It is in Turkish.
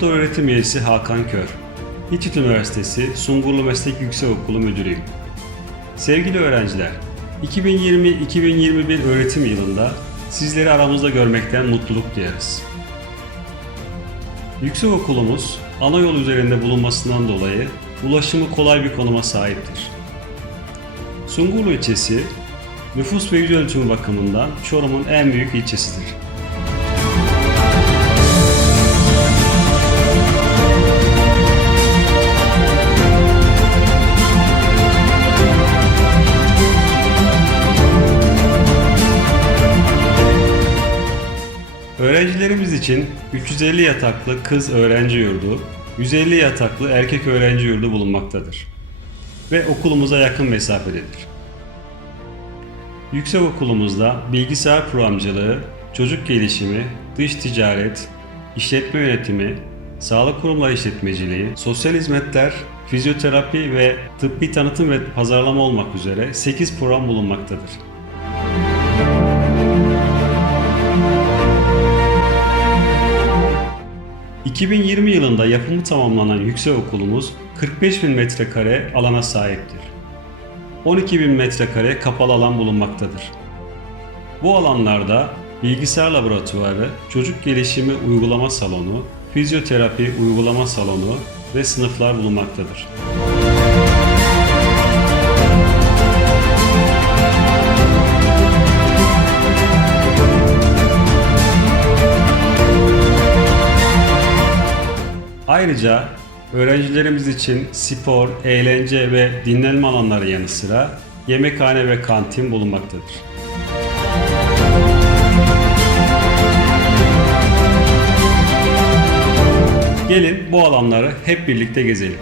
Doktor öğretim üyesi Hakan Kör. İTÜ Üniversitesi Sungurlu Meslek Yüksekokulu Müdürüyüm. Sevgili öğrenciler, 2020-2021 öğretim yılında sizleri aramızda görmekten mutluluk duyarız. Yüksekokulumuz ana yol üzerinde bulunmasından dolayı ulaşımı kolay bir konuma sahiptir. Sungurlu ilçesi nüfus ve yüz ölçümü bakımından Çorum'un en büyük ilçesidir. Öğrencilerimiz için 350 yataklı kız öğrenci yurdu, 150 yataklı erkek öğrenci yurdu bulunmaktadır ve okulumuza yakın mesafededir. Yüksek okulumuzda bilgisayar programcılığı, çocuk gelişimi, dış ticaret, işletme yönetimi, sağlık kurumları işletmeciliği, sosyal hizmetler, fizyoterapi ve tıbbi tanıtım ve pazarlama olmak üzere 8 program bulunmaktadır. ...2020 yılında yapımı tamamlanan yüksek okulumuz 45 bin metrekare alana sahiptir. 12 bin metrekare kapalı alan bulunmaktadır. Bu alanlarda bilgisayar laboratuvarı, çocuk gelişimi uygulama salonu, fizyoterapi uygulama salonu ve sınıflar bulunmaktadır. Ayrıca öğrencilerimiz için spor, eğlence ve dinlenme alanları yanı sıra yemekhane ve kantin bulunmaktadır. Gelin bu alanları hep birlikte gezelim.